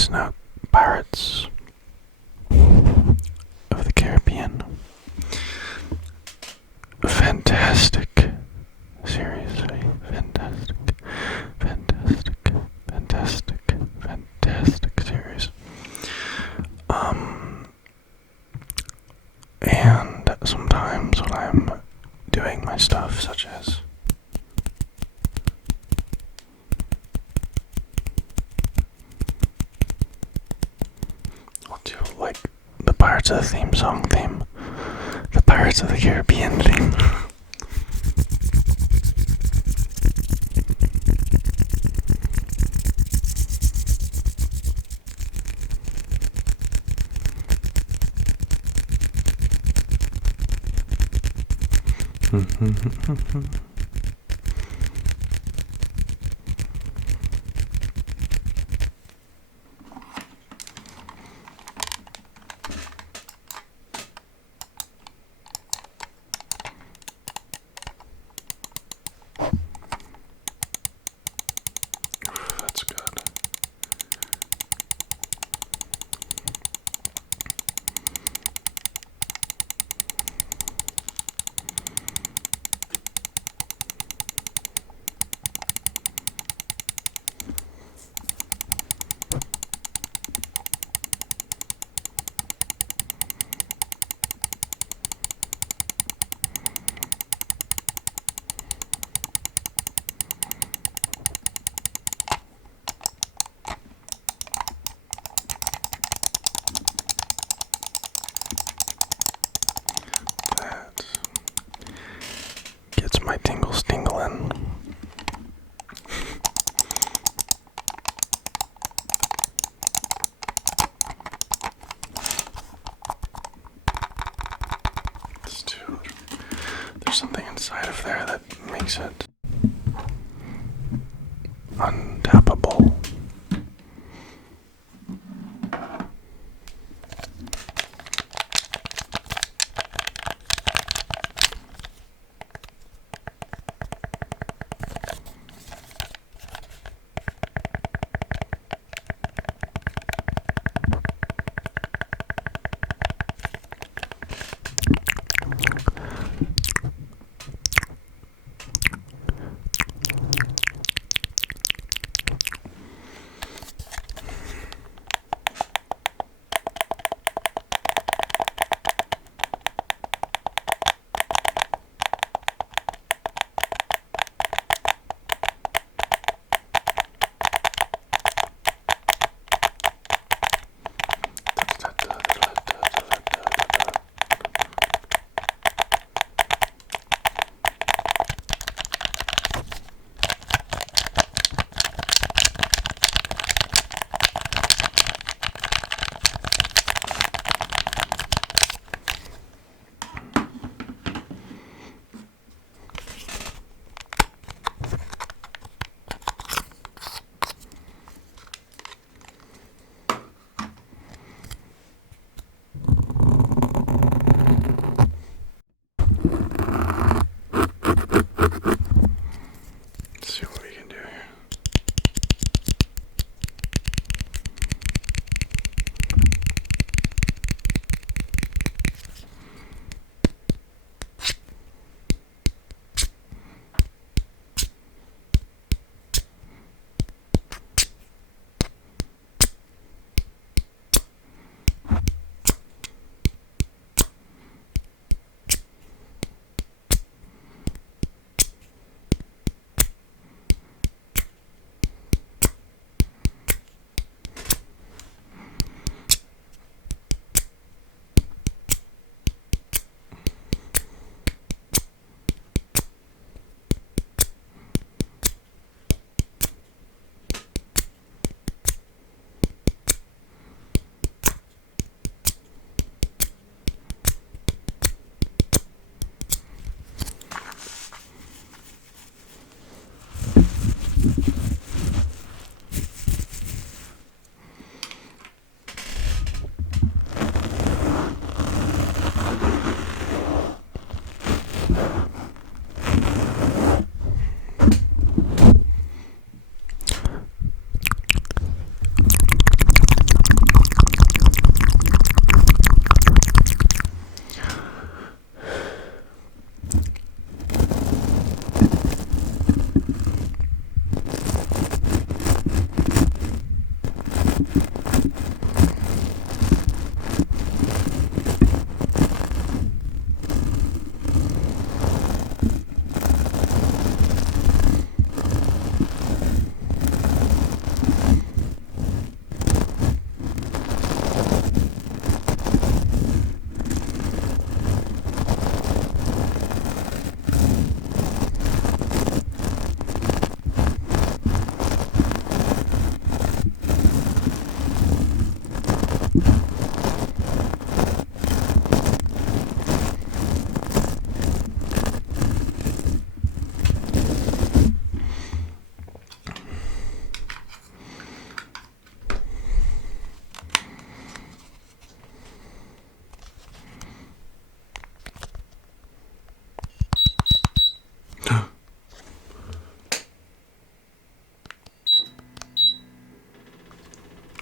voice note Pirates of the Caribbean. Fantastic series. Fantastic series. And sometimes when I'm doing my stuff, such as I'll do like the Pirates of the theme, the Pirates of the Caribbean theme. That's good. That gets my tingles tingling. It's too. There's something inside of there that makes it untappable.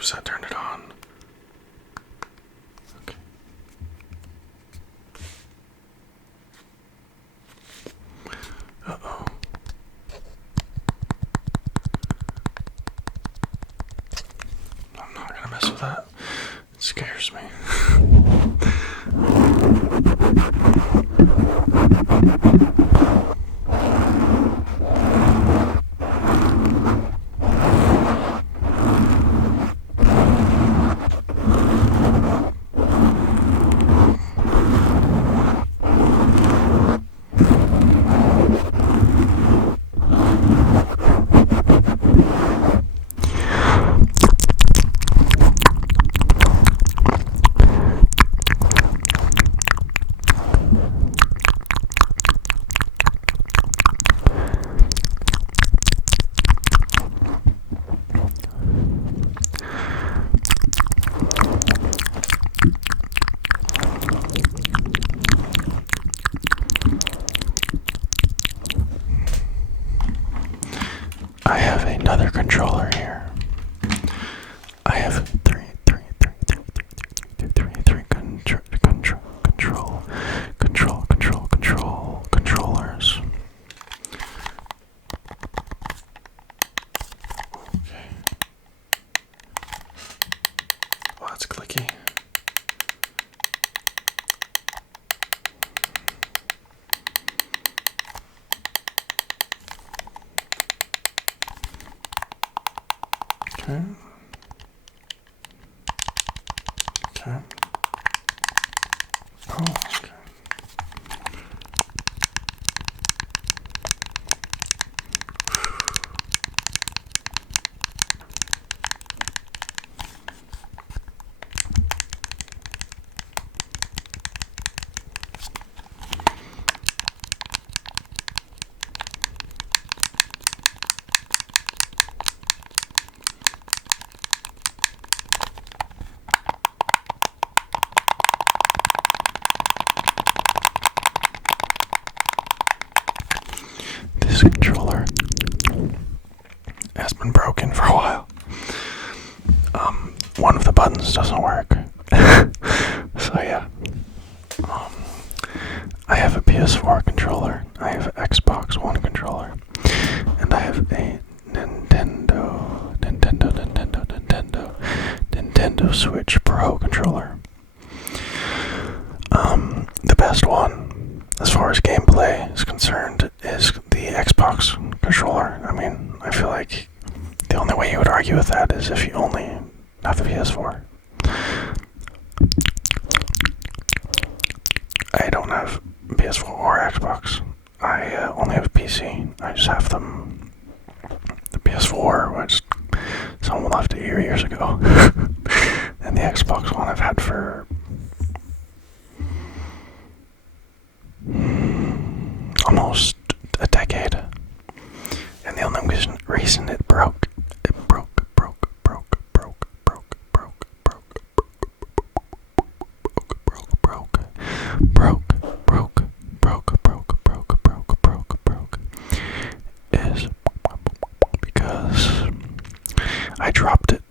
So I turned it on. Okay. Uh-oh. I'm not gonna mess with that. It scares me. I have another controller here. I have three controllers. Okay. Wow, it's clicky. Okay. Okay. Oh, okay. This controller has been broken for a while. One of the buttons doesn't work. So yeah. I have a PS4 controller, I have an Xbox One controller, and I have a Nintendo Switch Pro controller. The best one, as far as gameplay is concerned, is the Xbox controller. I mean, I feel like the only way you would argue with that is if you only have the PS4. I don't have PS4 or Xbox. I only have a PC. I just have them. The PS4, which someone left it here years ago, and the Xbox One I've had for almost a decade. And the only reason it broke, is because I dropped it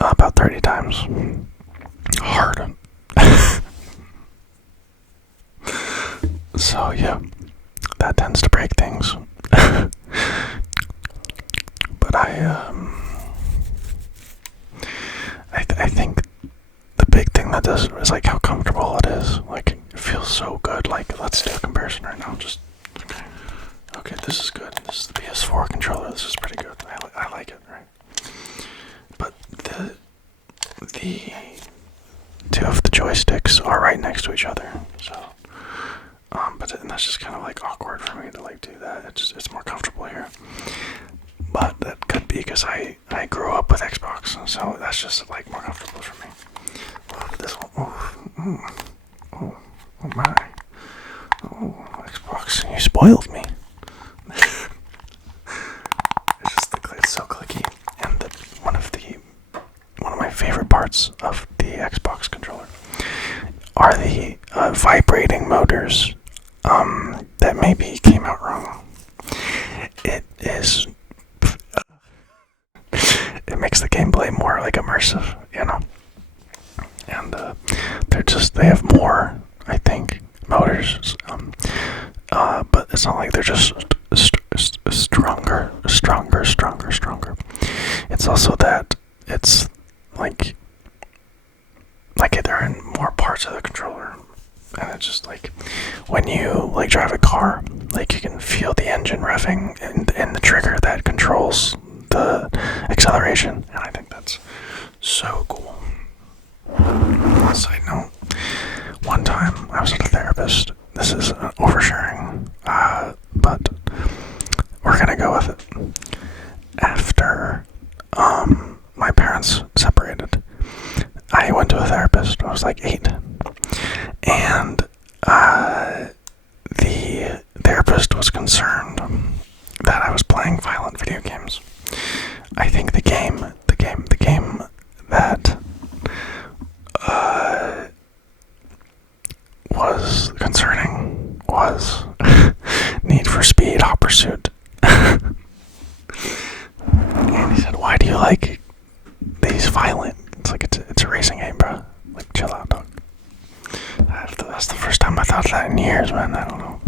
about 30 times. Hard. So yeah, that tends to break things. But I think the big thing that does it is like how comfortable it is. Like it feels so good. Like let's do a comparison right now. Just okay. This is good. This is the PS4 controller. This is pretty good. I like it, right? But the two of the joysticks are right next to each other. So but that's just kind of like awkward for me to like do that. It's more comfortable here. But that could be because I grew up with Xbox, so that's just like more comfortable for me. Oh, oh my. Oh, Xbox, you spoiled me. It's so clicky. And one of my favorite parts of the Xbox controller are the vibrating motors that maybe came out wrong. It makes the gameplay more like immersive, you know. And they have more, I think, motors. But it's not like they're just stronger. It's also that it's like they're in more parts of the controller, and it's just like when you like drive a car, like you can feel the engine revving and the trigger that controls the acceleration, and I think that's so cool. Side note, one time I was at a therapist. This is oversharing, but we're gonna go with it. After my parents separated, I went to a therapist. I was like 8, and the therapist was concerned that I was playing violent video games. I think the game that was concerning was Need for Speed Hot Pursuit. And he said, "Why do you like these violent?" It's like it's a racing game, bro. Like, chill out, dog. That's the first time I thought that in years, man. I don't know.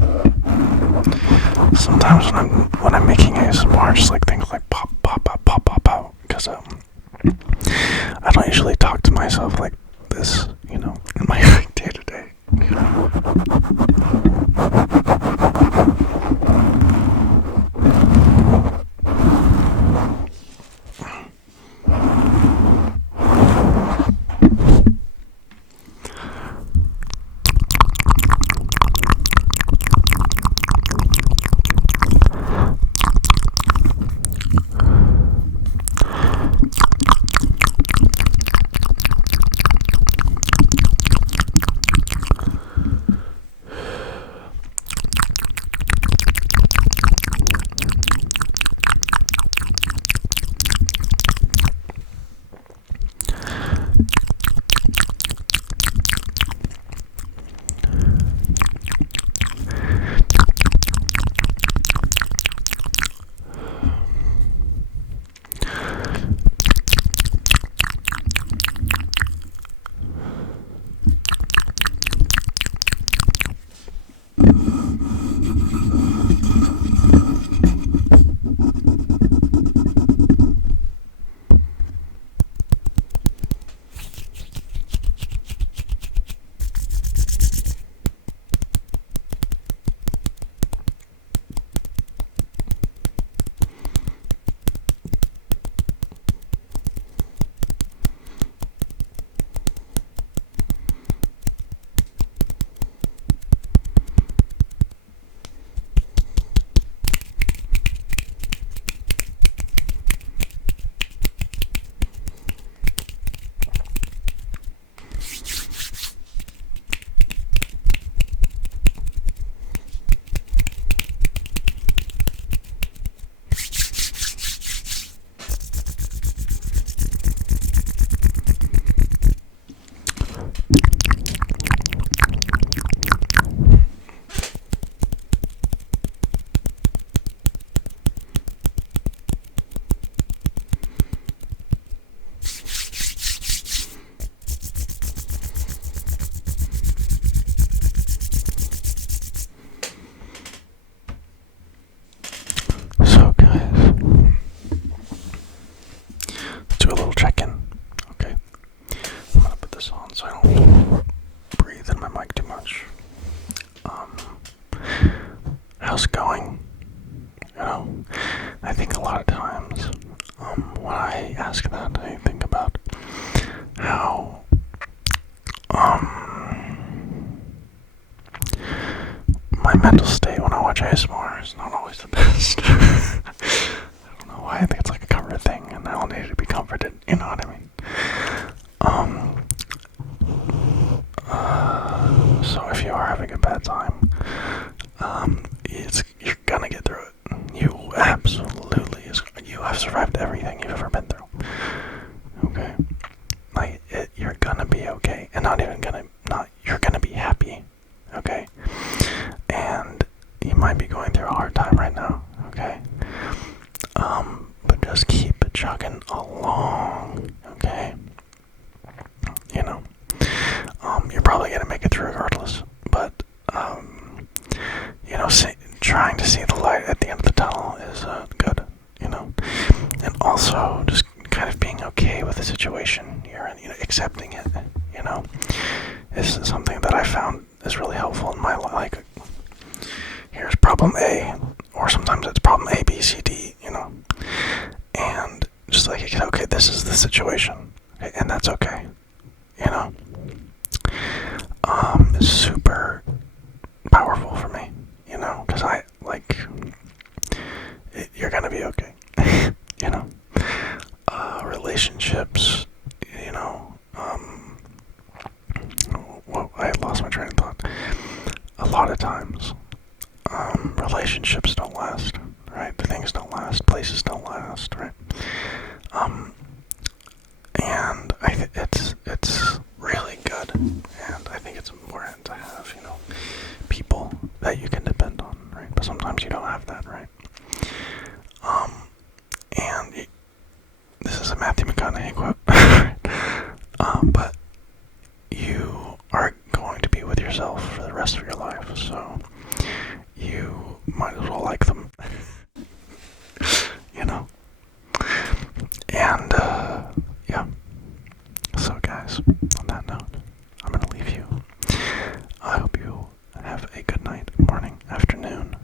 Sometimes when I'm making ASMR, just like things like pop, pop, pop, pop, pop, pop, because I don't usually talk to myself like this, you know, in my day to day. How's it going? You know, I think a lot of times when I ask that, I think about how my mental state when I watch ASMR is not always the best. I don't know why. I think it's like a comfort thing, and I all need to be comforted. You know what I mean? of time. You're gonna get through it. You absolutely, you have survived everything you've ever been through. Okay, like you're gonna be okay, and you're gonna be happy. Okay, and you might be going through a hard time right now. Okay, but just keep chugging along. Okay, you know, you're probably gonna make it through regardless. But trying to see the light at the end of the tunnel is good, and also just kind of being okay with the situation you're in, accepting it, is something that I found is really helpful in my life. Like, here's problem A, or sometimes it's problem A, B, C, D, and just like, okay, this is the situation, okay, and that's okay, It's super powerful for me, because you're gonna be okay, relationships, well, I lost my train of thought. A lot of times, relationships don't last, right? Things don't last, places don't last, right? And it's really good, and I think it's important to have, people that you can depend on, right? But sometimes you don't have that, right? And this is a Matthew McConaughey quote, but you are going to be with yourself for the rest of your life, so you might as well like them, And, yeah. So, guys, on that note, I'm gonna leave you. I hope you have a good night, morning, afternoon.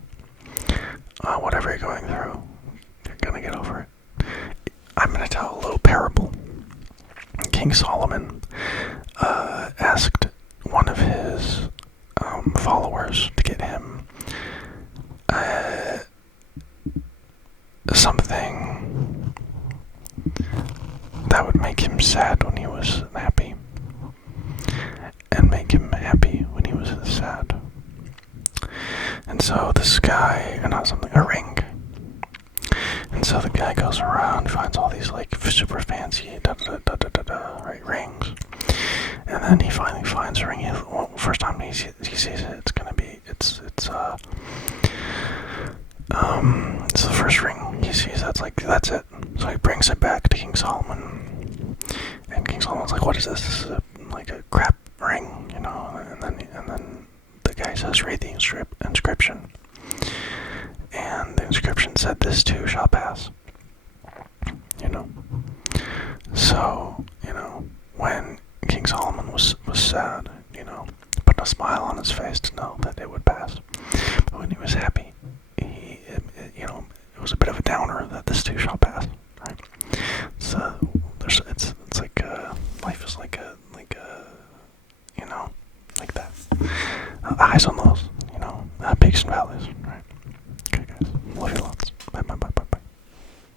Whatever you're going through, you're gonna get over it. I'm gonna tell a little parable. King Solomon asked one of his followers to get him something that would make him sad when he was happy, and make him happy when he was sad. And so this guy, a ring. And so the guy goes around, finds all these like super fancy right, rings. And then he finally finds a ring. First time he sees it, it's the first ring he sees. That's it. So he brings it back to King Solomon, and King Solomon's like, "What is this? This is a crap ring, And then the guy says, "Read the inscription." And the inscription said, "This too shall pass." So when King Solomon was sad, put a smile on his face to know that it would pass. But when he was happy, it was a bit of a downer that this too shall pass, right? So it's like life is like that. Highs and lows, peaks and valleys.